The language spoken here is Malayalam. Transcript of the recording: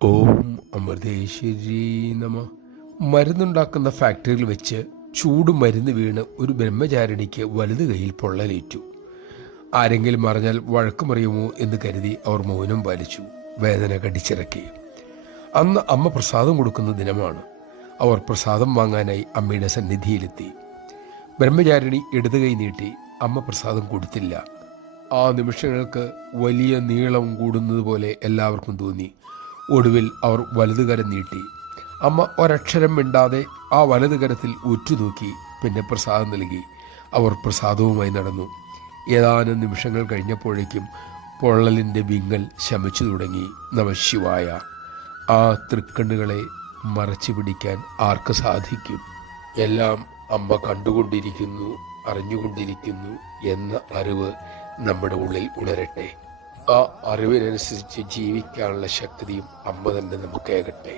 ഓം അമൃതേശ്വരി നമ. മരുന്നുണ്ടാക്കുന്ന ഫാക്ടറിയിൽ വെച്ച് ചൂട് മരുന്ന് വീണ് ഒരു ബ്രഹ്മചാരിണിക്ക് വലത് കൈയിൽ പൊള്ളലേറ്റു. ആരെങ്കിലും അറിഞ്ഞാൽ വഴക്കുമറിയുമോ എന്ന് കരുതി അവർ മൗനം പാലിച്ചു. വേദന കടിച്ചിറക്കി. അന്ന് അമ്മ പ്രസാദം കൊടുക്കുന്ന ദിനമാണ്. അവർ പ്രസാദം വാങ്ങാനായി അമ്മയുടെ സന്നിധിയിലെത്തി. ബ്രഹ്മചാരിണി ഇടത് കൈ നീട്ടി. അമ്മ പ്രസാദം കൊടുത്തില്ല. ആ നിമിഷങ്ങൾക്ക് വലിയ നീളം കൂടുന്നത് പോലെ എല്ലാവർക്കും തോന്നി. ഒടുവിൽ അവർ വലതുകരം നീട്ടി. അമ്മ ഒരക്ഷരം മിണ്ടാതെ ആ വലതുകരത്തിൽ ഉറ്റുനോക്കി. പിന്നെ പ്രസാദം നൽകി. അവർ പ്രസാദവുമായി നടന്നു. ഏതാനും നിമിഷങ്ങൾ കഴിഞ്ഞപ്പോഴേക്കും പൊള്ളലിൻ്റെ വിങ്ങൽ ശമിച്ചു തുടങ്ങി. നമഃശിവായ. ആ തൃക്കണ്ണുകളെ മറച്ചു പിടിക്കാൻ ആർക്ക് സാധിക്കും? എല്ലാം അമ്മ കണ്ടുകൊണ്ടിരിക്കുന്നു, അറിഞ്ഞുകൊണ്ടിരിക്കുന്നു എന്ന അറിവ് നമ്മുടെ ഉള്ളിൽ ഉണരട്ടെ. ആ അറിവിനനുസരിച്ച് ജീവിക്കാനുള്ള ശക്തിയും അമ്മ തന്നെ നമുക്കേകട്ടെ.